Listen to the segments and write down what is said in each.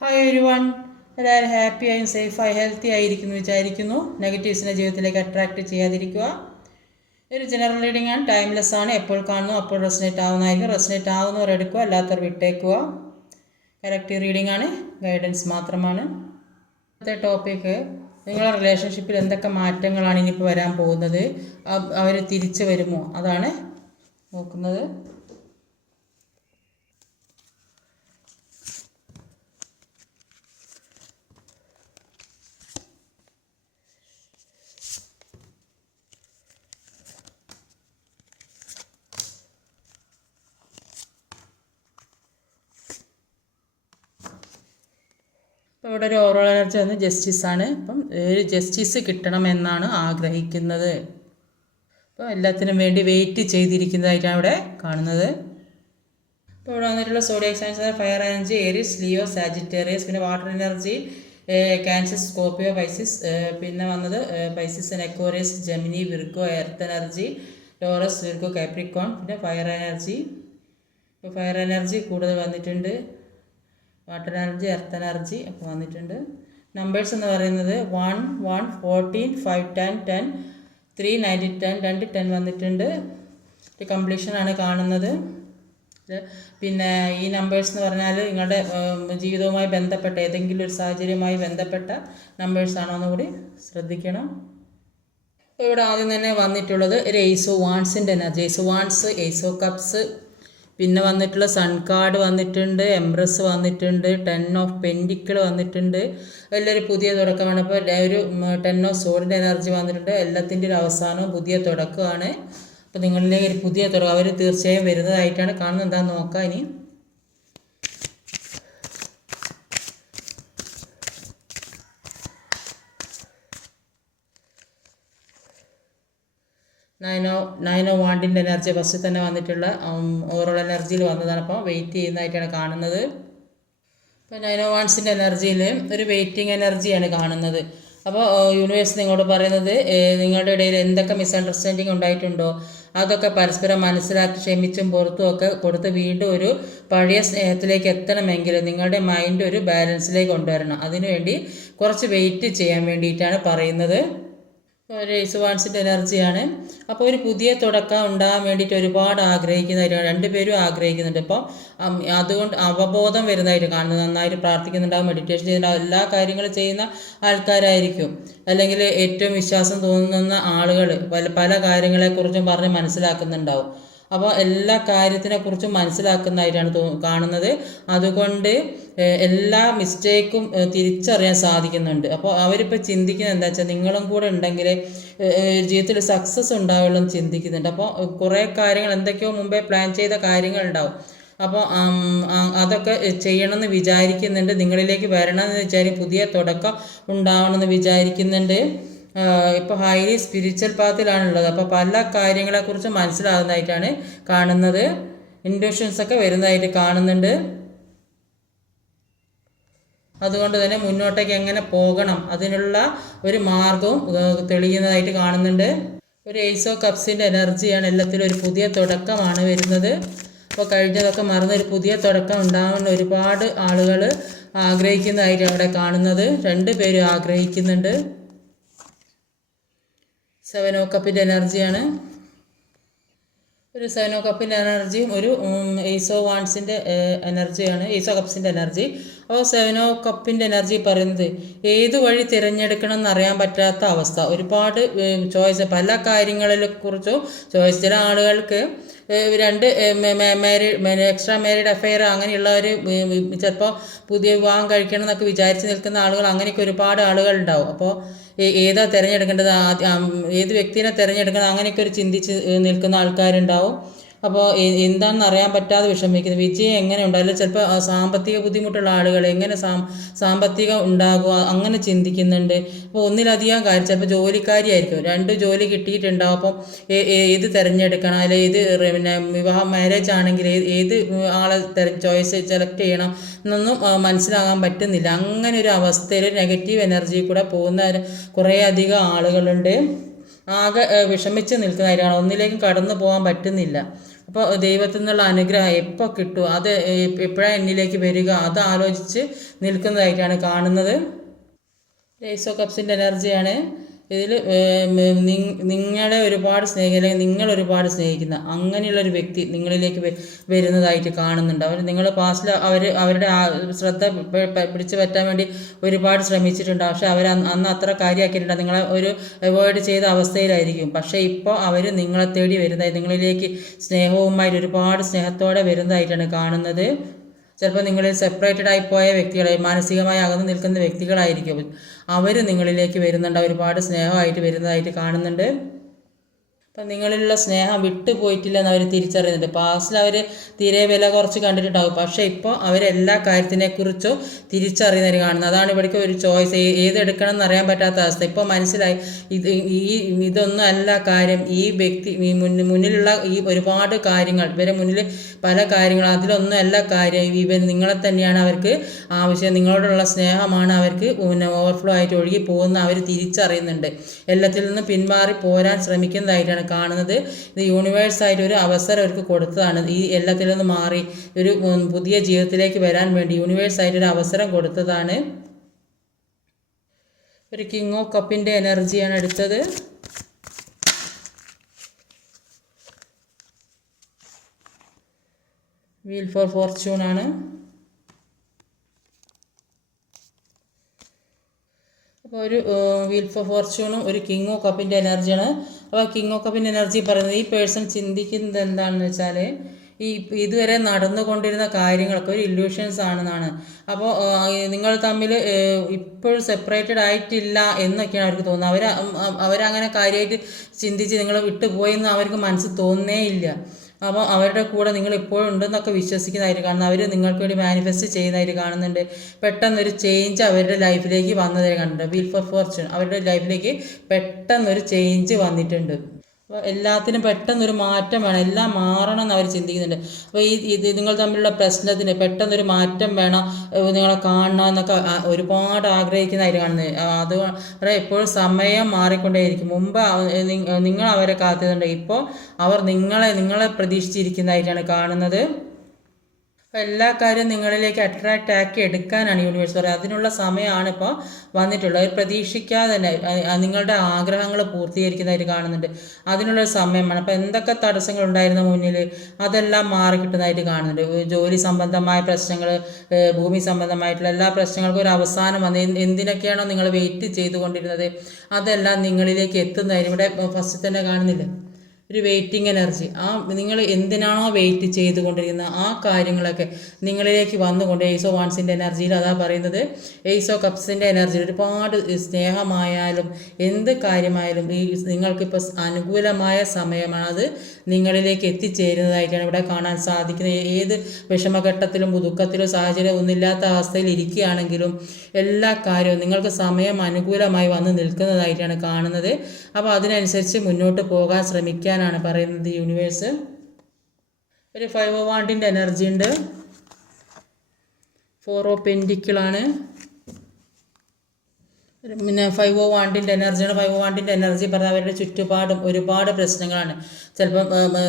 Hi ഒരു one എല്ലാവരും ഹാപ്പിയായും സേഫായി healthy ആയിരിക്കുന്നു വിചാരിക്കുന്നു. നെഗറ്റീവ്സിനെ ജീവിതത്തിലേക്ക് അട്രാക്റ്റ് ചെയ്യാതിരിക്കുക. ഒരു ജനറൽ റീഡിംഗ് ആണ് ടൈംലെസ് ആണ്. എപ്പോൾ കാണുന്നു അപ്പോൾ റെസിനേറ്റ് ആവുന്നതായിരിക്കും. റെസിനേറ്റ് ആവുന്നവർ എടുക്കുക അല്ലാത്തവർ വിട്ടേക്കുക. കറക്റ്റ് റീഡിംഗ് ആണ് ഗൈഡൻസ് മാത്രമാണ്. ഇന്നത്തെ ടോപ്പിക്ക് നിങ്ങളുടെ റിലേഷൻഷിപ്പിൽ എന്തൊക്കെ മാറ്റങ്ങളാണ് ഇനിയിപ്പോൾ വരാൻ പോകുന്നത്? അവർ തിരിച്ചു വരുമോ? അതാണ് നോക്കുന്നത്. അപ്പോൾ ഇവിടെ ഒരു ഓവറോൾ എനർജി വന്ന് ജസ്റ്റിസ് ആണ്. അപ്പം ഒരു ജസ്റ്റിസ് കിട്ടണമെന്നാണ് ആഗ്രഹിക്കുന്നത്. അപ്പോൾ എല്ലാത്തിനും വേണ്ടി വെയിറ്റ് ചെയ്തിരിക്കുന്നതായിട്ടാണ് ഇവിടെ കാണുന്നത്. അപ്പോൾ ഇവിടെ വന്നിട്ടുള്ള sodium science fire energy Aries Leo Sagittarius പിന്നെ water energy cancer Scorpio Pisces പിന്നെ വന്നത് Pisces നെക്കോറിയസ് Gemini Virgo earth energy Taurus Virgo Capricorn പിന്നെ ഫയർ എനർജി ഇപ്പോൾ ഫയർ എനർജി കൂടുതൽ വന്നിട്ടുണ്ട്. വാട്ടർ എനർജി എർത്ത് എനർജി ഒക്കെ വന്നിട്ടുണ്ട്. നമ്പേഴ്സ് എന്ന് പറയുന്നത് one one fourteen five ten ten three ninety ten രണ്ട് ടെൻ വന്നിട്ടുണ്ട്. കംപ്ലീഷനാണ് കാണുന്നത്. പിന്നെ ഈ നമ്പേഴ്സ് എന്ന് പറഞ്ഞാൽ നിങ്ങളുടെ ജീവിതവുമായി ബന്ധപ്പെട്ട ഏതെങ്കിലും ഒരു സാഹചര്യവുമായി ബന്ധപ്പെട്ട നമ്പേഴ്സാണോ എന്നുകൂടി ശ്രദ്ധിക്കണം. ഇവിടെ ആദ്യം തന്നെ വന്നിട്ടുള്ളത് ഒരു ace of വാൺസിന്റെ energy ace of wands ace of cups പിന്നെ വന്നിട്ടുള്ള സൺ കാർഡ് വന്നിട്ടുണ്ട് എംബ്രസ് വന്നിട്ടുണ്ട് ടെൻ ഓഫ് പെൻഡിക്കിൾ വന്നിട്ടുണ്ട്. എല്ലാവരും പുതിയ തുടക്കമാണ്. ഇപ്പോൾ ഒരു ടെൻ ഓഫ് സോഡിന്റെ എനർജി വന്നിട്ടുണ്ട്. എല്ലാത്തിന്റെ ഒരു അവസാനവും പുതിയ തുടക്കമാണ്. അപ്പോൾ നിങ്ങളിലേക്ക് ഒരു പുതിയ തുടക്കം അവർ തീർച്ചയായും വരുന്നതായിട്ടാണ് കാണുന്നത്. എന്താണെന്ന് നോക്കാം ഇനി. നയനോ നൈനോ വാണ്ടിന്റെ എനർജി ഫസ്റ്റ് തന്നെ വന്നിട്ടുള്ള ഓവറോൾ എനർജിയിൽ വന്നതാണ്. അപ്പോൾ വെയിറ്റ് ചെയ്യുന്നതായിട്ടാണ് കാണുന്നത്. ഇപ്പോൾ നൈനോ വാൺസിന്റെ എനർജിയിൽ ഒരു വെയിറ്റിംഗ് എനർജിയാണ് കാണുന്നത്. അപ്പോൾ യൂണിവേഴ്സ് നിങ്ങളോട് പറയുന്നത് നിങ്ങളുടെ ഇടയിൽ എന്തൊക്കെ മിസ്അണ്ടർസ്റ്റാൻഡിങ് ഉണ്ടായിട്ടുണ്ടോ? അതൊക്കെ പരസ്പരം മനസ്സിലാക്കി ക്ഷമിച്ചും പുറത്തും ഒക്കെ കൊടുത്ത് വീണ്ടും ഒരു പഴയ സ്നേഹത്തിലേക്ക് എത്തണമെങ്കിൽ നിങ്ങളുടെ മൈൻഡ് ഒരു ബാലൻസിലേക്ക് കൊണ്ടുവരണം. അതിനുവേണ്ടി കുറച്ച് വെയിറ്റ് ചെയ്യാൻ വേണ്ടിയിട്ടാണ് പറയുന്നത്. യേശുവാൻസിന്റെ എനർജിയാണ്. അപ്പോൾ ഒരു പുതിയ തുടക്കം ഉണ്ടാകാൻ വേണ്ടിയിട്ട് ഒരുപാട് ആഗ്രഹിക്കുന്നതായിട്ടാണ് രണ്ടുപേരും ആഗ്രഹിക്കുന്നുണ്ട്. ഇപ്പോൾ അതുകൊണ്ട് അവബോധം വരുന്നതായിട്ട് കാണുന്നത്. നന്നായിട്ട് പ്രാർത്ഥിക്കുന്നുണ്ടാവും മെഡിറ്റേഷൻ ചെയ്യുന്നുണ്ടാവും എല്ലാ കാര്യങ്ങളും ചെയ്യുന്ന ആൾക്കാരായിരിക്കും. അല്ലെങ്കിൽ ഏറ്റവും വിശ്വാസം തോന്നുന്ന ആളുകൾ പല പല കാര്യങ്ങളെക്കുറിച്ചും പറഞ്ഞ് മനസ്സിലാക്കുന്നുണ്ടാവും. അപ്പോൾ എല്ലാ കാര്യത്തിനെക്കുറിച്ചും മനസ്സിലാക്കുന്നതായിട്ടാണ് തോ കാണുന്നത്. അതുകൊണ്ട് എല്ലാ മിസ്റ്റേക്കും തിരിച്ചറിയാൻ സാധിക്കുന്നുണ്ട്. അപ്പോൾ അവരിപ്പോൾ ചിന്തിക്കുന്നത് എന്താ വെച്ചാൽ നിങ്ങളും കൂടെ ഉണ്ടെങ്കിൽ ജീവിതത്തിൽ സക്സസ് ഉണ്ടാവുള്ളൂ എന്ന് ചിന്തിക്കുന്നുണ്ട്. അപ്പോൾ കുറേ കാര്യങ്ങൾ എന്തൊക്കെയോ മുമ്പേ പ്ലാൻ ചെയ്ത കാര്യങ്ങളുണ്ടാവും അപ്പോൾ അതൊക്കെ ചെയ്യണമെന്ന് വിചാരിക്കുന്നുണ്ട്. നിങ്ങളിലേക്ക് വരണമെന്ന് വിചാരിക്കും പുതിയ തുടക്കം ഉണ്ടാവണമെന്ന് വിചാരിക്കുന്നുണ്ട്. ഇപ്പോൾ ഹൈലി സ്പിരിച്വൽ പാത്തിലാണുള്ളത്. അപ്പോൾ പല കാര്യങ്ങളെക്കുറിച്ച് മനസ്സിലാകുന്നതായിട്ടാണ് കാണുന്നത്. ഇൻഡ്യൂഷൻസ് ഒക്കെ വരുന്നതായിട്ട് കാണുന്നുണ്ട്. അതുകൊണ്ട് തന്നെ മുന്നോട്ടേക്ക് എങ്ങനെ പോകണം അതിനുള്ള ഒരു മാർഗവും തെളിയുന്നതായിട്ട് കാണുന്നുണ്ട്. ഒരു എയ്സോ കപ്സിന്റെ എനർജിയാണ് എല്ലാത്തിലും ഒരു പുതിയ തുടക്കമാണ് വരുന്നത്. അപ്പോൾ കഴിഞ്ഞതൊക്കെ മറന്ന് ഒരു പുതിയ തുടക്കം ഉണ്ടാവാൻ ഒരുപാട് ആളുകൾ ആഗ്രഹിക്കുന്നതായിട്ട് അവിടെ കാണുന്നത്. രണ്ട് പേരും ആഗ്രഹിക്കുന്നുണ്ട്. സെവൻ ഓ കപ്പിന്റെ എനർജിയാണ് ഒരു സെവൻ ഓ കപ്പിന്റെ എനർജിയും ഒരു എയ്സോ വാൺസിന്റെ എനർജിയാണ് എയ്സോ കപ്സിന്റെ എനർജി അപ്പോൾ സെവൻ ഓ കപ്പിന്റെ എനർജി പറയുന്നത് ഏത് വഴി തിരഞ്ഞെടുക്കണം എന്നറിയാൻ പറ്റാത്ത അവസ്ഥ. ഒരുപാട് ചോയ്സ് പല കാര്യങ്ങളെ കുറിച്ചും ചോയ്സ് ചില ആളുകൾക്ക് രണ്ട് മാരീഡ് എക്സ്ട്രാ മാരീഡ് അഫെയർ അങ്ങനെയുള്ളവർ ചിലപ്പോൾ പുതിയ വിവാഹം കഴിക്കണം എന്നൊക്കെ വിചാരിച്ച് നിൽക്കുന്ന ആളുകൾ അങ്ങനെയൊക്കെ ഒരുപാട് ആളുകൾ ഉണ്ടാവും. അപ്പോൾ ഏതാ തിരഞ്ഞെടുക്കേണ്ടത്? ഏത് വ്യക്തിനെ തിരഞ്ഞെടുക്കണം? അങ്ങനെയൊക്കെ ഒരു ചിന്തിച്ച് നിൽക്കുന്ന ആൾക്കാരുണ്ടാവും. അപ്പോൾ എന്താണെന്ന് അറിയാൻ പറ്റാതെ വിഷമിക്കുന്നത് വിജയം എങ്ങനെ ഉണ്ടാവില്ല ചിലപ്പോൾ സാമ്പത്തിക ബുദ്ധിമുട്ടുള്ള ആളുകൾ എങ്ങനെ സാം സാമ്പത്തികം ഉണ്ടാകുക അങ്ങനെ ചിന്തിക്കുന്നുണ്ട്. അപ്പോൾ ഒന്നിലധികം കാര്യം ചിലപ്പോൾ ജോലിക്കാരിയായിരിക്കും. രണ്ട് ജോലി കിട്ടിയിട്ടുണ്ടാവും. അപ്പം ഏത് തിരഞ്ഞെടുക്കണം? അല്ലെങ്കിൽ ഏത് പിന്നെ വിവാഹം മാരേജ് ആണെങ്കിൽ ഏത് ആളെ ചോയ്സ് സെലക്ട് ചെയ്യണം എന്നൊന്നും മനസ്സിലാകാൻ പറ്റുന്നില്ല. അങ്ങനെ ഒരു അവസ്ഥയിൽ നെഗറ്റീവ് എനർജി കൂടെ പോകുന്ന കുറേ അധികം ആളുകളുണ്ട്. ആകെ വിഷമിച്ച് നിൽക്കുന്നതായിരിക്കണം ഒന്നിലേക്കും കടന്നു പോകാൻ പറ്റുന്നില്ല. അപ്പോൾ ദൈവത്തിൽ നിന്നുള്ള അനുഗ്രഹം എപ്പോൾ കിട്ടും? അത് എപ്പോഴാണ് എന്നിലേക്ക് വരിക? അത് ആലോചിച്ച് നിൽക്കുന്നതായിട്ടാണ് കാണുന്നത്. ഏസോ കപ്സിന്റെ എനർജിയാണ് ഇതിൽ നിങ്ങളെ ഒരുപാട് സ്നേഹിക്കുക അല്ലെങ്കിൽ നിങ്ങൾ ഒരുപാട് സ്നേഹിക്കുന്ന അങ്ങനെയുള്ള ഒരു വ്യക്തി നിങ്ങളിലേക്ക് വരുന്നതായിട്ട് കാണുന്നുണ്ട്. അവർ നിങ്ങൾ പാസ്റ്റിൽ അവർ അവരുടെ ശ്രദ്ധ പിടിച്ചു പറ്റാൻ വേണ്ടി ഒരുപാട് ശ്രമിച്ചിട്ടുണ്ട്. പക്ഷെ അവർ അന്ന് അത്ര കാര്യമാക്കിയിട്ടുണ്ട് നിങ്ങളെ ഒരു അവോയ്ഡ് ചെയ്ത അവസ്ഥയിലായിരിക്കും. പക്ഷേ ഇപ്പോൾ അവർ നിങ്ങളെ തേടി വരുന്നതായി നിങ്ങളിലേക്ക് സ്നേഹവുമായിട്ട് ഒരുപാട് സ്നേഹത്തോടെ വരുന്നതായിട്ടാണ് കാണുന്നത്. ചിലപ്പോൾ നിങ്ങളിൽ സെപ്പറേറ്റഡ് ആയി പോയ വ്യക്തികളായി മാനസികമായി അകന്നു നിൽക്കുന്ന വ്യക്തികളായിരിക്കും. അവർ നിങ്ങളിലേക്ക് വരുന്നുണ്ട്. ഒരുപാട് സ്നേഹമായിട്ട് വരുന്നതായിട്ട് കാണുന്നുണ്ട്. അപ്പം നിങ്ങളിലുള്ള സ്നേഹം വിട്ടു പോയിട്ടില്ലെന്ന് അവർ തിരിച്ചറിയുന്നുണ്ട്. പാസ്റ്റിൽ അവർ തീരെ വില കുറച്ച് കണ്ടിട്ടുണ്ടാകും പക്ഷേ ഇപ്പോൾ അവരെല്ലാ കാര്യത്തിനെക്കുറിച്ചും തിരിച്ചറിയുന്നവർ കാണുന്നത് അതാണ് ഇവിടേക്ക് ഒരു ചോയ്സ് ഏതെടുക്കണം എന്നറിയാൻ പറ്റാത്ത അവസ്ഥ. ഇപ്പോൾ മനസ്സിലായി. ഇത് ഈ ഇതൊന്നും അല്ല കാര്യം. ഈ വ്യക്തി മുന്നിലുള്ള ഈ ഒരുപാട് കാര്യങ്ങൾ ഇവരെ മുന്നിൽ പല കാര്യങ്ങളും അതിലൊന്നും അല്ല കാര്യം. ഇവർ നിങ്ങളെ തന്നെയാണ് അവർക്ക് ആവശ്യം. നിങ്ങളോടുള്ള സ്നേഹമാണ് അവർക്ക് പിന്നെ ഓവർഫ്ലോ ആയിട്ട് ഒഴുകി പോകുന്ന അവർ തിരിച്ചറിയുന്നുണ്ട്. എല്ലാത്തിൽ നിന്ന് പിന്മാറി പോരാൻ ശ്രമിക്കുന്നതായിട്ടാണ് കാണുന്നത്. ഇത് യൂണിവേഴ്സായിട്ട് ഒരു അവസരം അവർക്ക് കൊടുത്തതാണ്. ഈ എല്ലാത്തിൽ നിന്ന് മാറി ഒരു പുതിയ ജീവിതത്തിലേക്ക് വരാൻ വേണ്ടി യൂണിവേഴ്സായിട്ട് ഒരു അവസരം കൊടുത്തതാണ്. ഒരു കിങ് ഓഫ് കപ്പിന്റെ എനർജിയാണ് എടുത്തത് വീൽ ഫോർ ഫോർച്യൂൺ ആണ്. അപ്പോൾ ഒരു വീൽ ഫോർ ഫോർച്യൂണും ഒരു കിങ് ഓഫ് കപ്പിന്റെ എനർജിയാണ് അപ്പോൾ കിങ് ഒക്കെ പിന്നെ എനർജി പറയുന്നത് ഈ പേഴ്സൺ ചിന്തിക്കുന്നത് എന്താണെന്ന് വെച്ചാൽ ഈ ഇതുവരെ നടന്നുകൊണ്ടിരുന്ന കാര്യങ്ങളൊക്കെ ഒരു ഇല്യൂഷൻസ് ആണെന്നാണ്. അപ്പോൾ നിങ്ങൾ തമ്മിൽ ഇപ്പോഴും സെപ്പറേറ്റഡ് ആയിട്ടില്ല എന്നൊക്കെയാണ് അവർക്ക് തോന്നുന്നത്. അവർ അവരങ്ങനെ കാര്യമായിട്ട് ചിന്തിച്ച് നിങ്ങൾ വിട്ടുപോയെന്ന് അവർക്ക് മനസ്സിൽ തോന്നേ ഇല്ല. അപ്പോൾ അവരുടെ കൂടെ നിങ്ങൾ ഇപ്പോഴും ഉണ്ടെന്നൊക്കെ വിശ്വസിക്കുന്നതായിട്ട് കാണുന്നത് അവർ നിങ്ങൾക്ക് വേണ്ടി മാനിഫെസ്റ്റ് ചെയ്യുന്നതായിട്ട് കാണുന്നുണ്ട്. പെട്ടെന്നൊരു ചേഞ്ച് അവരുടെ ലൈഫിലേക്ക് വന്നതായി കണ്ടിട്ടുണ്ട്. വീൽ ഫോർ ഫോർച്യൂൺ അവരുടെ ലൈഫിലേക്ക് പെട്ടെന്നൊരു ചേഞ്ച് വന്നിട്ടുണ്ട്. അപ്പോൾ എല്ലാത്തിനും പെട്ടെന്നൊരു മാറ്റം വേണം. എല്ലാം മാറണം എന്ന് അവർ ചിന്തിക്കുന്നുണ്ട്. അപ്പോൾ ഈ ഇത് നിങ്ങൾ തമ്മിലുള്ള പ്രശ്നത്തിന് പെട്ടെന്നൊരു മാറ്റം വേണം. നിങ്ങളെ കാണണം എന്നൊക്കെ ഒരുപാട് ആഗ്രഹിക്കുന്നതായിട്ട് കാണുന്നത്. അത് എപ്പോഴും സമയം മാറിക്കൊണ്ടേയിരിക്കും. മുമ്പ് നിങ്ങൾ അവരെ കാത്തിരുന്നുണ്ട്. ഇപ്പോൾ അവർ നിങ്ങളെ നിങ്ങളെ പ്രതീക്ഷിച്ചിരിക്കുന്നതായിട്ടാണ് കാണുന്നത്. അപ്പോൾ എല്ലാ കാര്യവും നിങ്ങളിലേക്ക് അട്രാക്റ്റ് ആക്കി എടുക്കാനാണ് യൂണിവേഴ്സ് പറയുന്നത്. അതിനുള്ള സമയമാണ് ഇപ്പോൾ വന്നിട്ടുള്ളത്. അവർ പ്രതീക്ഷിക്കാതെ തന്നെ നിങ്ങളുടെ ആഗ്രഹങ്ങൾ പൂർത്തീകരിക്കുന്നതായിട്ട് കാണുന്നുണ്ട്. അതിനുള്ളൊരു സമയമാണ് അപ്പോൾ എന്തൊക്കെ തടസ്സങ്ങൾ ഉണ്ടായിരുന്ന മുന്നിൽ? അതെല്ലാം മാറി കിട്ടുന്നതായിട്ട് കാണുന്നുണ്ട്. ജോലി സംബന്ധമായ പ്രശ്നങ്ങൾ ഭൂമി സംബന്ധമായിട്ടുള്ള എല്ലാ പ്രശ്നങ്ങൾക്കും ഒരു അവസാനം വന്ന് എന്തിനൊക്കെയാണോ നിങ്ങൾ വെയിറ്റ് ചെയ്തുകൊണ്ടിരുന്നത്? അതെല്ലാം നിങ്ങളിലേക്ക് എത്തുന്നതായിരുന്നു ഇവിടെ ഫസ്റ്റ് തന്നെ കാണുന്നില്ലേ? ഒരു വെയിറ്റിംഗ് എനർജി ആ നിങ്ങൾ എന്തിനാണോ വെയിറ്റ് ചെയ്തുകൊണ്ടിരിക്കുന്നത്? ആ കാര്യങ്ങളൊക്കെ നിങ്ങളിലേക്ക് വന്നുകൊണ്ട് എയ്സോ വാൺസിന്റെ എനർജിയിൽ അതാ പറയുന്നത്. എയ്സോ കപ്സിന്റെ എനർജിയിൽ ഒരുപാട് സ്നേഹമായാലും എന്ത് കാര്യമായാലും ഈ നിങ്ങൾക്കിപ്പോൾ അനുകൂലമായ സമയമാണ് അത് നിങ്ങളിലേക്ക് എത്തിച്ചേരുന്നതായിട്ടാണ് ഇവിടെ കാണാൻ സാധിക്കുന്നത്. ഏത് വിഷമഘട്ടത്തിലും ദുഃഖത്തിലും സാഹചര്യം ഒന്നുമില്ലാത്ത അവസ്ഥയിൽ ഇരിക്കുകയാണെങ്കിലും എല്ലാ കാര്യവും നിങ്ങൾക്ക് സമയം അനുകൂലമായി വന്ന് നിൽക്കുന്നതായിട്ടാണ് കാണുന്നത്. അപ്പോൾ അതിനനുസരിച്ച് മുന്നോട്ട് പോകാൻ ശ്രമിക്കാനാണ് പറയുന്നത് യൂണിവേഴ്സ്. ഒരു ഫൈവ് വാണ്ടിന്റെ എനർജി ഉണ്ട്. ഫോർ ഓ പെൻഡിക്കിളാണ് പിന്നെ ഫൈവ് ഓ വാണ്ടിന്റെ എനർജിയാണ് ഫൈവ് ഓ വാണ്ടിന്റെ എനർജി പറഞ്ഞാൽ അവരുടെ ചുറ്റുപാടും ഒരുപാട് പ്രശ്നങ്ങളാണ്. ചിലപ്പം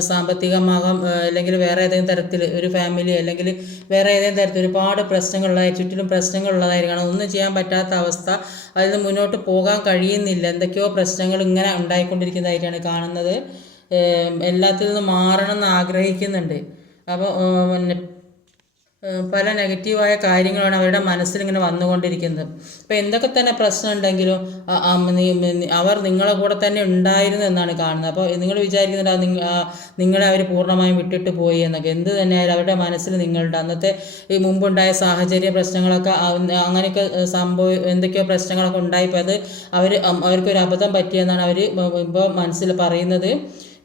സാമ്പത്തികമാകാം അല്ലെങ്കിൽ വേറെ ഏതെങ്കിലും തരത്തിൽ ഒരു ഫാമിലി അല്ലെങ്കിൽ വേറെ ഏതെങ്കിലും തരത്തിൽ ഒരുപാട് പ്രശ്നങ്ങളുള്ളതായി ചുറ്റിലും പ്രശ്നങ്ങളുള്ളതായിരിക്കണം. ഒന്നും ചെയ്യാൻ പറ്റാത്ത അവസ്ഥ അതിൽ നിന്ന് മുന്നോട്ട് പോകാൻ കഴിയുന്നില്ല. എന്തൊക്കെയോ പ്രശ്നങ്ങൾ ഇങ്ങനെ ഉണ്ടായിക്കൊണ്ടിരിക്കുന്നതായിട്ടാണ് കാണുന്നത്. എല്ലാത്തിൽ നിന്നും മാറണം എന്ന് ആഗ്രഹിക്കുന്നുണ്ട്. അപ്പോൾ പിന്നെ പല നെഗറ്റീവായ കാര്യങ്ങളാണ് അവരുടെ മനസ്സിൽ ഇങ്ങനെ വന്നുകൊണ്ടിരിക്കുന്നത്. അപ്പോൾ എന്തൊക്കെ തന്നെ പ്രശ്നം ഉണ്ടെങ്കിലും അവർ നിങ്ങളെ കൂടെ തന്നെ ഉണ്ടായിരുന്നു എന്നാണ് കാണുന്നത്. അപ്പോൾ നിങ്ങൾ വിചാരിക്കുന്നുണ്ട് നിങ്ങ നിങ്ങളെ അവർ പൂർണമായും വിട്ടിട്ട് പോയി എന്നൊക്കെ. എന്ത് തന്നെയായാലും അവരുടെ മനസ്സിൽ നിങ്ങളുടെ അന്നത്തെ ഈ മുമ്പുണ്ടായ സാഹചര്യ പ്രശ്നങ്ങളൊക്കെ അങ്ങനെയൊക്കെ സംഭവ എന്തൊക്കെയോ പ്രശ്നങ്ങളൊക്കെ ഉണ്ടായിപ്പോൾ അത് അവർ അവർക്കൊരു അബദ്ധം പറ്റിയെന്നാണ് അവർ ഇപ്പോൾ മനസ്സിൽ പറയുന്നത്.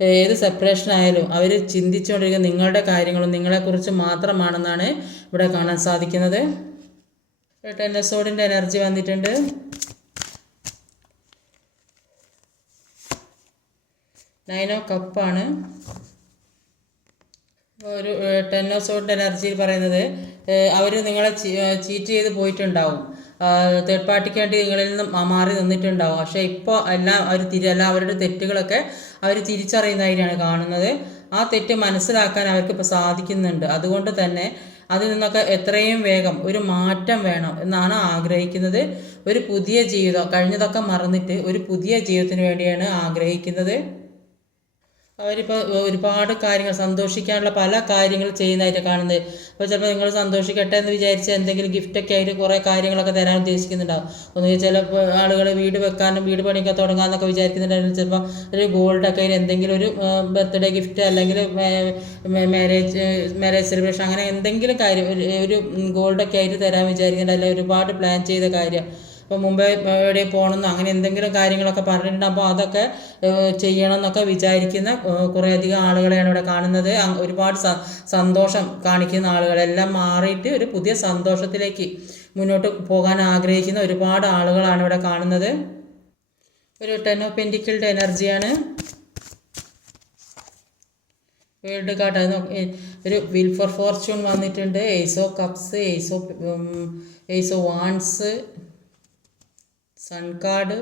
ഏത് സെപ്പറേഷൻ ആയാലും അവർ ചിന്തിച്ചുകൊണ്ടിരിക്കുന്ന നിങ്ങളുടെ കാര്യങ്ങളും നിങ്ങളെക്കുറിച്ച് മാത്രമാണെന്നാണ് ഇവിടെ കാണാൻ സാധിക്കുന്നത്. ടെന്നസോഡിന്റെ എനർജി വന്നിട്ടുണ്ട്. നൈനോ കപ്പാണ് ഒരു ടെന്നോസോഡിന്റെ എനർജിയിൽ പറയുന്നത് അവർ നിങ്ങളെ ചീറ്റ് ചെയ്ത് പോയിട്ടുണ്ടാവും. തേർഡ് പാർട്ടിക്ക് വേണ്ടി നിങ്ങളിൽ നിന്ന് മാറി നിന്നിട്ടുണ്ടാവും. പക്ഷേ ഇപ്പോൾ എല്ലാം അവർ തിരി എല്ലാം അവരുടെ തെറ്റുകളൊക്കെ അവർ തിരിച്ചറിയുന്നതായിട്ടാണ് കാണുന്നത്. ആ തെറ്റ് മനസ്സിലാക്കാൻ അവർക്ക് ഇപ്പോൾ സാധിക്കുന്നുണ്ട്. അതുകൊണ്ട് തന്നെ അതിൽ നിന്നൊക്കെ എത്രയും വേഗം ഒരു മാറ്റം വേണം എന്നാണ് ആഗ്രഹിക്കുന്നത്. ഒരു പുതിയ ജീവിതം കഴിഞ്ഞതൊക്കെ മറന്നിട്ട് ഒരു പുതിയ ജീവിതത്തിന് വേണ്ടിയാണ് ആഗ്രഹിക്കുന്നത്. അവരിപ്പോൾ ഒരുപാട് കാര്യങ്ങൾ സന്തോഷിക്കാനുള്ള പല കാര്യങ്ങൾ ചെയ്യുന്നതായിട്ട് കാണുന്നത്. അപ്പോൾ ചിലപ്പോൾ നിങ്ങൾ സന്തോഷിക്കട്ടെ എന്ന് വിചാരിച്ച് എന്തെങ്കിലും ഗിഫ്റ്റൊക്കെ ആയിട്ട് കുറേ കാര്യങ്ങളൊക്കെ തരാൻ ഉദ്ദേശിക്കുന്നുണ്ടാവും. ഒന്ന് ചില ആളുകൾ വീട് വെക്കാനും വീട് പണിയൊക്കെ തുടങ്ങാമെന്നൊക്കെ വിചാരിക്കുന്നുണ്ടായിരുന്നു ചിലപ്പോൾ ഒരു ഗോൾഡൊക്കെ ആയിട്ട് എന്തെങ്കിലും ഒരു ബർത്ത്ഡേ ഗിഫ്റ്റ് അല്ലെങ്കിൽ മാരേജ് മാരേജ് സെലിബ്രേഷൻ അങ്ങനെ എന്തെങ്കിലും കാര്യം ഒരു ഗോൾഡൊക്കെ ആയിട്ട് തരാൻ വിചാരിക്കുന്നുണ്ട്. അല്ലെങ്കിൽ ഒരുപാട് പ്ലാൻ ചെയ്ത കാര്യം. ഇപ്പോൾ മുമ്പേ എവിടെ പോകണമെന്നോ അങ്ങനെ എന്തെങ്കിലും കാര്യങ്ങളൊക്കെ പറഞ്ഞിട്ടുണ്ട്. അപ്പോൾ അതൊക്കെ ചെയ്യണം എന്നൊക്കെ വിചാരിക്കുന്ന കുറേയധികം ആളുകളെയാണ് ഇവിടെ കാണുന്നത്. ഒരുപാട് സന്തോഷം കാണിക്കുന്ന ആളുകളെല്ലാം മാറിയിട്ട് ഒരു പുതിയ സന്തോഷത്തിലേക്ക് മുന്നോട്ട് പോകാൻ ആഗ്രഹിക്കുന്ന ഒരുപാട് ആളുകളാണ് ഇവിടെ കാണുന്നത്. ഒരു ടെൻ ഓഫ് പെന്റിക്കിളുടെ എനർജിയാണ് വേൾഡ് കാർഡ് ഒരു വിൽ ഫോർ ഫോർച്യൂൺ വന്നിട്ടുണ്ട്. Ace cups ace ace wands sun card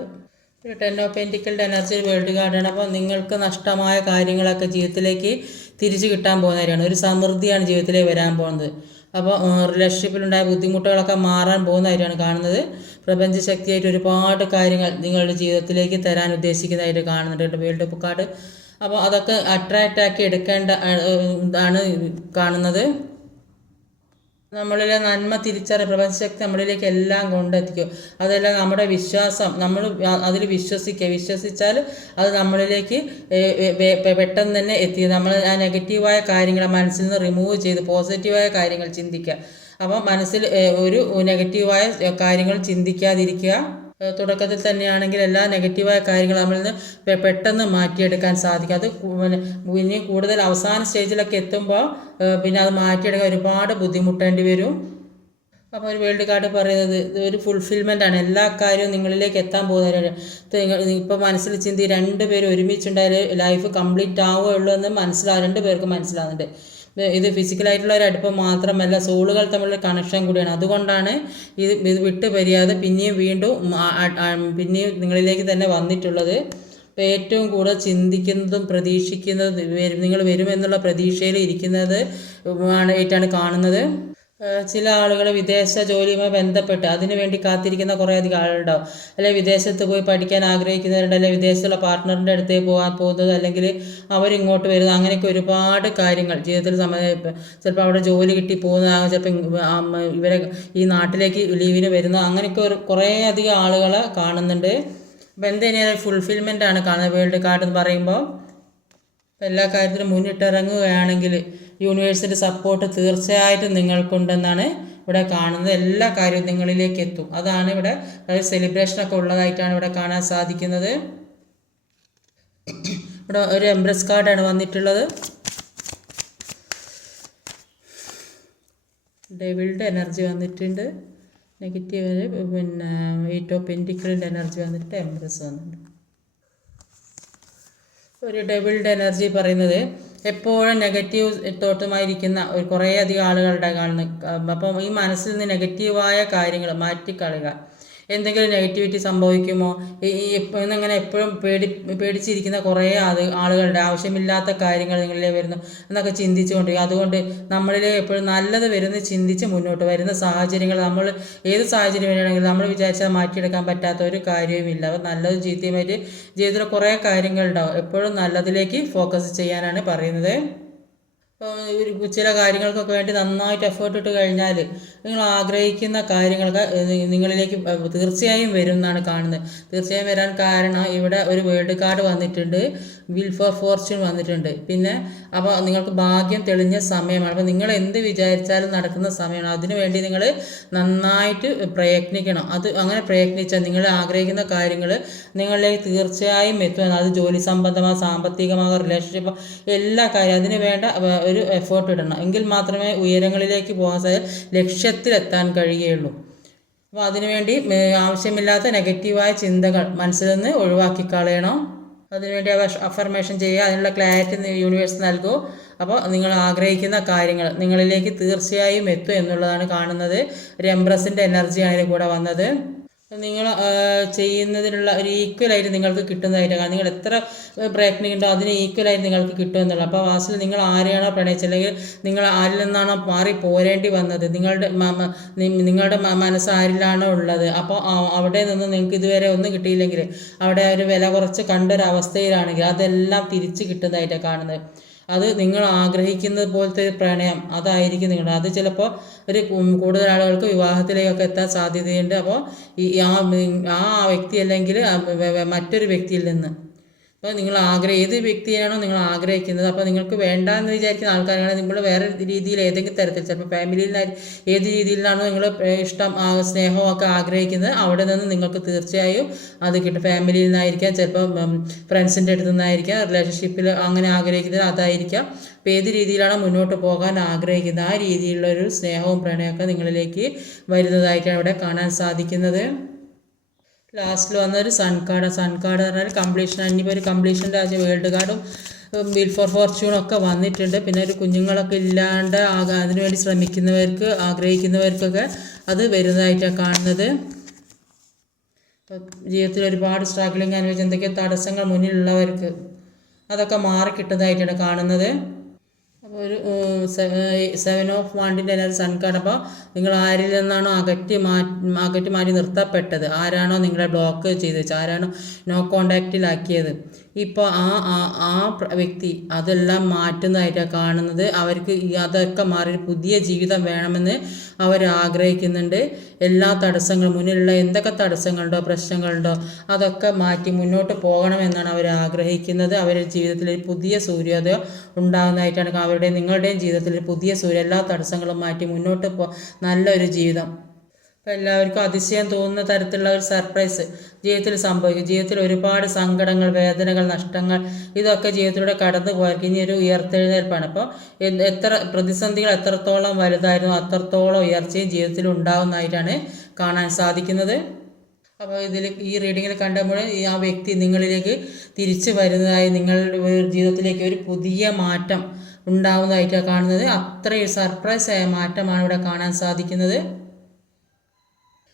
ഒരു ടെൻ ഓഫ് പെന്റിക്കളുടെ എനർജി വേൾഡ് കാർഡാണ്. അപ്പോൾ നിങ്ങൾക്ക് നഷ്ടമായ കാര്യങ്ങളൊക്കെ ജീവിതത്തിലേക്ക് തിരിച്ചു കിട്ടാൻ പോകുന്നവരാണ് ഒരു സമൃദ്ധിയാണ് ജീവിതത്തിലേക്ക് വരാൻ പോകുന്നത്. അപ്പോൾ റിലേഷൻഷിപ്പിലുണ്ടായ ബുദ്ധിമുട്ടുകളൊക്കെ മാറാൻ പോകുന്നതായിട്ടാണ് കാണുന്നത്. പ്രപഞ്ച ശക്തിയായിട്ട് ഒരുപാട് കാര്യങ്ങൾ നിങ്ങളുടെ ജീവിതത്തിലേക്ക് തരാൻ ഉദ്ദേശിക്കുന്നതായിട്ട് കാണുന്നുണ്ട് വേൾഡ് കപ്പ് കാർഡ്. അപ്പോൾ അതൊക്കെ അട്രാക്റ്റ് ആക്കി എടുക്കേണ്ട ആണ് കാണുന്നത്. നമ്മളിലെ നന്മ തിരിച്ചറിയ പ്രപഞ്ചശക്തി നമ്മളിലേക്ക് എല്ലാം കൊണ്ടെത്തിക്കും. അതെല്ലാം നമ്മുടെ വിശ്വാസം. നമ്മൾ അതിൽ വിശ്വസിക്കുക. വിശ്വസിച്ചാൽ അത് നമ്മളിലേക്ക് പെട്ടെന്ന് തന്നെ എത്തി നമ്മൾ ആ നെഗറ്റീവായ കാര്യങ്ങൾ മനസ്സിൽ നിന്ന് റിമൂവ് ചെയ്ത് പോസിറ്റീവായ കാര്യങ്ങൾ ചിന്തിക്കുക. അപ്പോൾ മനസ്സിൽ ഒരു നെഗറ്റീവായ കാര്യങ്ങൾ ചിന്തിക്കാതിരിക്കുക. തുടക്കത്തിൽ തന്നെയാണെങ്കിൽ എല്ലാ നെഗറ്റീവായ കാര്യങ്ങളും നമ്മളിൽ നിന്ന് പെട്ടെന്ന് മാറ്റിയെടുക്കാൻ സാധിക്കും. അത് ഇനി കൂടുതൽ അവസാന സ്റ്റേജിലൊക്കെ എത്തുമ്പോൾ പിന്നെ അത് മാറ്റിയെടുക്കാൻ ഒരുപാട് ബുദ്ധിമുട്ടേണ്ടി വരും. അപ്പോൾ ഒരു വേൾഡ് കാർഡ് പറയുന്നത് ഇത് ഒരു ഫുൾഫിൽമെന്റ് ആണ്. എല്ലാ കാര്യവും നിങ്ങളിലേക്ക് എത്താൻ പോകുന്നവരാണ് ഇപ്പോൾ മനസ്സിൽ ചിന്തി രണ്ട് പേരും ഒരുമിച്ചുണ്ടായാലേ ലൈഫ് കംപ്ലീറ്റ് ആവുകയുള്ളൂ എന്ന് മനസ്സിലാവും രണ്ട് പേർക്ക് മനസ്സിലാവുന്നുണ്ട്. ഇത് ഫിസിക്കലായിട്ടുള്ള ഒരു അടുപ്പം മാത്രമല്ല സോളുകൾ തമ്മിലുള്ള കണക്ഷൻ കൂടിയാണ്. അതുകൊണ്ടാണ് ഇത് ഇത് വിട്ട് പരിയാതെ പിന്നെയും വീണ്ടും പിന്നെയും നിങ്ങളിലേക്ക് തന്നെ വന്നിട്ടുള്ളത്. ഇപ്പോൾ ഏറ്റവും കൂടുതൽ ചിന്തിക്കുന്നതും പ്രതീക്ഷിക്കുന്നതും നിങ്ങൾ വരുമെന്നുള്ള പ്രതീക്ഷയിൽ ഇരിക്കുന്നത് ആണ് ആയിട്ടാണ് കാണുന്നത്. ചില ആളുകൾ വിദേശ ജോലിയുമായി ബന്ധപ്പെട്ട് അതിനുവേണ്ടി കാത്തിരിക്കുന്ന കുറേ അധികം ആളുണ്ടാവും അല്ലെങ്കിൽ വിദേശത്ത് പോയി പഠിക്കാൻ ആഗ്രഹിക്കുന്നവരുണ്ട് അല്ലെങ്കിൽ വിദേശത്തുള്ള പാർട്ട്ണറിന്റെ അടുത്തേക്ക് പോകാൻ പോകുന്നത് അല്ലെങ്കിൽ അവരിങ്ങോട്ട് വരുന്നത് അങ്ങനെയൊക്കെ ഒരുപാട് കാര്യങ്ങൾ ജീവിതത്തിൽ സമയ ചിലപ്പോൾ അവിടെ ജോലി കിട്ടി പോകുന്ന ചിലപ്പോൾ ഇവരെ ഈ നാട്ടിലേക്ക് ലീവിന് വരുന്ന അങ്ങനെയൊക്കെ ഒരു കുറേ അധികം ആളുകളെ കാണുന്നുണ്ട്. അപ്പോൾ എന്തെങ്കിലും ഫുൾഫിൽമെന്റ് ആണ് കാണുന്നത്. വേൾഡ് കാർഡ് എന്ന് പറയുമ്പോൾ എല്ലാ കാര്യത്തിലും മുന്നിട്ടിറങ്ങുകയാണെങ്കിൽ യൂണിവേഴ്സിന്റെ സപ്പോർട്ട് തീർച്ചയായിട്ടും നിങ്ങൾക്കുണ്ടെന്നാണ് ഇവിടെ കാണുന്നത്. എല്ലാ കാര്യവും നിങ്ങളിലേക്ക് എത്തും. അതാണ് ഇവിടെ സെലിബ്രേഷനൊക്കെ ഉള്ളതായിട്ടാണ് ഇവിടെ കാണാൻ സാധിക്കുന്നത്. ഇവിടെ ഒരു എംബ്രസ് കാർഡാണ് വന്നിട്ടുള്ളത്. ഡെവിളുടെ എനർജി വന്നിട്ടുണ്ട്. നെഗറ്റീവ് പിന്നെ എയ്റ്റ് ഓഫ് പെന്റിക്കിളിന്റെ എനർജി വന്നിട്ട് എംബ്രസ് വന്നിട്ടുണ്ട്. ഒരു ഡെവിളുടെ എനർജി പറയുന്നത് എപ്പോഴും നെഗറ്റീവ് തോട്ടുമായിരിക്കുന്ന ഒരു കുറേയധികം ആളുകളുടെ കാണുന്ന അപ്പം ഈ മനസ്സിൽ നിന്ന് നെഗറ്റീവായ കാര്യങ്ങൾ മാറ്റിക്കളയുക. എന്തെങ്കിലും നെഗറ്റിവിറ്റി സംഭവിക്കുമോ? ഈ എന്നിങ്ങനെ എപ്പോഴും പേടി പേടിച്ചിരിക്കുന്ന കുറേ ആത് ആളുകളുടെ ആവശ്യമില്ലാത്ത കാര്യങ്ങൾ നിങ്ങളിലേ വരുന്നു എന്നൊക്കെ ചിന്തിച്ചുകൊണ്ടിരിക്കും അതുകൊണ്ട് നമ്മളിൽ എപ്പോഴും നല്ലത് വരുന്ന ചിന്തിച്ച് മുന്നോട്ട് വരുന്ന സാഹചര്യങ്ങൾ നമ്മൾ ഏത് സാഹചര്യം വരികയാണെങ്കിലും നമ്മൾ വിചാരിച്ചാൽ മാറ്റിയെടുക്കാൻ പറ്റാത്ത ഒരു കാര്യവുമില്ല. അപ്പോൾ നല്ലത് ചീത്തയുമായിട്ട് ജീവിതത്തിൽ കുറേ കാര്യങ്ങളുണ്ടാവും. എപ്പോഴും നല്ലതിലേക്ക് ഫോക്കസ് ചെയ്യാനാണ് പറയുന്നത്. ചില കാര്യങ്ങൾക്കൊക്കെ വേണ്ടി നന്നായിട്ട് എഫേർട്ട് ഇട്ട് കഴിഞ്ഞാൽ നിങ്ങൾ ആഗ്രഹിക്കുന്ന കാര്യങ്ങളൊക്കെ നിങ്ങളിലേക്ക് തീർച്ചയായും വരും എന്നാണ് കാണുന്നത്. തീർച്ചയായും വരാൻ കാരണം ഇവിടെ ഒരു വേൾഡ് കാർഡ് വന്നിട്ടുണ്ട്. വിൽ ഫോർ ഫോർച്യൂൺ വന്നിട്ടുണ്ട്. പിന്നെ അപ്പോൾ നിങ്ങൾക്ക് ഭാഗ്യം തെളിഞ്ഞ സമയമാണ്. അപ്പോൾ നിങ്ങൾ എന്ത് വിചാരിച്ചാലും നടക്കുന്ന സമയമാണ്. അതിനുവേണ്ടി നിങ്ങൾ നന്നായിട്ട് പ്രയത്നിക്കണം. അത് അങ്ങനെ പ്രയത്നിച്ചാൽ നിങ്ങൾ ആഗ്രഹിക്കുന്ന കാര്യങ്ങൾ നിങ്ങളിലേക്ക് തീർച്ചയായും എത്തുമെന്ന് അത് ജോലി സംബന്ധമായ സാമ്പത്തികമായ റിലേഷൻഷിപ്പ് എല്ലാ കാര്യം അതിന് വേണ്ട ഒരു എഫേർട്ട് ഇടണം. എങ്കിൽ മാത്രമേ ഉയരങ്ങളിലേക്ക് പോകാൻ സാധിക്കും ലക്ഷ്യത്തിലെത്താൻ കഴിയുകയുള്ളൂ. അപ്പോൾ അതിനുവേണ്ടി ആവശ്യമില്ലാത്ത നെഗറ്റീവായ ചിന്തകൾ മനസ്സിൽ നിന്ന് ഒഴിവാക്കി കളയണം. അതിനുവേണ്ടി അഫർമേഷൻ ചെയ്യുക അതിനുള്ള ക്ലാരിറ്റി യൂണിവേഴ്സ് നൽകൂ. അപ്പോൾ നിങ്ങൾ ആഗ്രഹിക്കുന്ന കാര്യങ്ങൾ നിങ്ങളിലേക്ക് തീർച്ചയായും എത്തും എന്നുള്ളതാണ് കാണുന്നത്. ഒരു എംബ്രസിന്റെ എനർജിയാണ് ഇതിൽ കൂടെ വന്നത്. നിങ്ങൾ ചെയ്യുന്നതിനുള്ള ഒരു ഈക്വലായിട്ട് നിങ്ങൾക്ക് കിട്ടുന്നതായിട്ട് കാരണം നിങ്ങൾ എത്ര പ്രയത്നം ഉണ്ടോ അതിന് ഈക്വലായിട്ട് നിങ്ങൾക്ക് കിട്ടുമെന്നുള്ളത് അപ്പോൾ വാസിൽ നിങ്ങൾ ആരെയാണോ പ്രണയിച്ചത്? അല്ലെങ്കിൽ നിങ്ങൾ ആരിൽ നിന്നാണോ മാറി പോരേണ്ടി വന്നത്? നിങ്ങളുടെ നിങ്ങളുടെ മനസ്സ് ആരിലാണോ ഉള്ളത്? അപ്പോൾ അവിടെ നിന്ന് നിങ്ങൾക്ക് ഇതുവരെ ഒന്നും കിട്ടിയില്ലെങ്കിൽ അവിടെ ഒരു വില കുറച്ച് കണ്ടൊരവസ്ഥയിലാണെങ്കിൽ അതെല്ലാം തിരിച്ച് കിട്ടുന്നതായിട്ടാണ് കാണുന്നത്. അത് നിങ്ങൾ ആഗ്രഹിക്കുന്നത് പോലത്തെ പ്രണയം അതായിരിക്കും നിങ്ങളുടെ. അത് ചിലപ്പോൾ ഒരു കൂടുതൽ ആളുകൾക്ക് വിവാഹത്തിലേക്കൊക്കെ എത്താൻ സാധ്യതയുണ്ട്. അപ്പോൾ ഈ ആ ആ വ്യക്തി അല്ലെങ്കിൽ മറ്റൊരു വ്യക്തിയിൽ നിന്ന്. അപ്പോൾ നിങ്ങൾ ആഗ്രഹം ഏത് വ്യക്തിയാണോ നിങ്ങൾ ആഗ്രഹിക്കുന്നത്. അപ്പോൾ നിങ്ങൾക്ക് വേണ്ട എന്ന് വിചാരിക്കുന്ന ആൾക്കാരാണ് നിങ്ങൾ വേറെ രീതിയിൽ ഏതെങ്കിലും തരത്തിൽ. ചിലപ്പോൾ ഫാമിലിയിൽ ഏത് രീതിയിലാണോ നിങ്ങൾ ഇഷ്ടം സ്നേഹവും ഒക്കെ ആഗ്രഹിക്കുന്നത് അവിടെ നിന്ന് നിങ്ങൾക്ക് തീർച്ചയായും അത് കിട്ടും. ഫാമിലിയിൽ നിന്നായിരിക്കാം ചിലപ്പോൾ ഫ്രണ്ട്സിന്റെ അടുത്ത് നിന്നായിരിക്കാം റിലേഷൻഷിപ്പിൽ അങ്ങനെ ആഗ്രഹിക്കുന്നത് അതായിരിക്കാം. അപ്പോൾ ഏത് രീതിയിലാണ് മുന്നോട്ട് പോകാൻ ആഗ്രഹിക്കുന്നത് ആ രീതിയിലുള്ള ഒരു സ്നേഹവും പ്രണയമൊക്കെ നിങ്ങളിലേക്ക് വരുന്നതായിട്ടാണ് ഇവിടെ കാണാൻ സാധിക്കുന്നത്. ലാസ്റ്റിൽ വന്നൊരു സൺ കാർഡ്. സൺ പറഞ്ഞാൽ കംപ്ലീഷൻ ഇനിയിപ്പോൾ ഒരു കംപ്ലീഷന്റെ വേൾഡ് കാർഡും ബിൽ ഫോർ ഫോർച്യൂണും ഒക്കെ വന്നിട്ടുണ്ട്. പിന്നെ ഒരു കുഞ്ഞുങ്ങളൊക്കെ ഇല്ലാണ്ട് ആകാൻ അതിനുവേണ്ടി ശ്രമിക്കുന്നവർക്ക് ആഗ്രഹിക്കുന്നവർക്കൊക്കെ അത് വരുന്നതായിട്ടാണ് കാണുന്നത്. ജീവിതത്തിൽ ഒരുപാട് സ്ട്രഗിളിങ് അനുഭവിച്ച് എന്തൊക്കെ തടസ്സങ്ങൾ മുന്നിലുള്ളവർക്ക് അതൊക്കെ മാറി കിട്ടുന്നതായിട്ടാണ് കാണുന്നത്. ഒരു സെവൻ ഓഫ് വാണ്ടിന്റെ അതിനകത്ത് സൺ അപ്പോൾ നിങ്ങൾ ആരിൽ നിന്നാണോ അകറ്റി മാറ്റി അകറ്റി മാറ്റി നിർത്തപ്പെട്ടത്? ആരാണോ നിങ്ങളെ ബ്ലോക്ക് ചെയ്ത് വെച്ചത്? ആരാണോ നോ കോണ്ടാക്റ്റിലാക്കിയത് ഇപ്പോൾ ആ ആ വ്യക്തി അതെല്ലാം മാറ്റുന്നതായിട്ടാണ് കാണുന്നത്. അവർക്ക് അതൊക്കെ മാറി പുതിയ ജീവിതം വേണമെന്ന് അവർ ആഗ്രഹിക്കുന്നുണ്ട് എല്ലാ തടസ്സങ്ങളും മുന്നിലുള്ള എന്തൊക്കെ തടസ്സങ്ങളുണ്ടോ പ്രശ്നങ്ങളുണ്ടോ അതൊക്കെ മാറ്റി മുന്നോട്ട് പോകണമെന്നാണ് അവർ ആഗ്രഹിക്കുന്നത്. അവരുടെ ജീവിതത്തിൽ ഒരു പുതിയ സൂര്യോദയം ഉണ്ടാകുന്നതായിട്ടാണ് അവരുടെ നിങ്ങളുടെയും ജീവിതത്തിൽ പുതിയ സൂര്യ എല്ലാ തടസ്സങ്ങളും മാറ്റി മുന്നോട്ട് പോ നല്ലൊരു ജീവിതം. അപ്പോൾ എല്ലാവർക്കും അതിശയം തോന്നുന്ന തരത്തിലുള്ള ഒരു സർപ്രൈസ് ജീവിതത്തിൽ സംഭവിക്കും. ജീവിതത്തിൽ ഒരുപാട് സങ്കടങ്ങൾ വേദനകൾ നഷ്ടങ്ങൾ ഇതൊക്കെ ജീവിതത്തിലൂടെ കടന്നു പോയിരിക്കും ഇനി ഒരു ഉയർത്തെഴുന്നേൽപ്പാണ്. അപ്പോൾ എത്ര പ്രതിസന്ധികൾ എത്രത്തോളം വലുതായിരുന്നു അത്രത്തോളം ഉയർച്ചയും ജീവിതത്തിൽ ഉണ്ടാകുന്നതായിട്ടാണ് കാണാൻ സാധിക്കുന്നത്. അപ്പോൾ ഇതിൽ ഈ റീഡിങ്ങിൽ കണ്ടപ്പോൾ ആ വ്യക്തി നിങ്ങളിലേക്ക് തിരിച്ചു വരുന്നതായി നിങ്ങളുടെ ജീവിതത്തിലേക്ക് ഒരു പുതിയ മാറ്റം ഉണ്ടാകുന്നതായിട്ടാണ് കാണുന്നത്. അത്രയും ആയ മാറ്റമാണ് ഇവിടെ കാണാൻ സാധിക്കുന്നത്.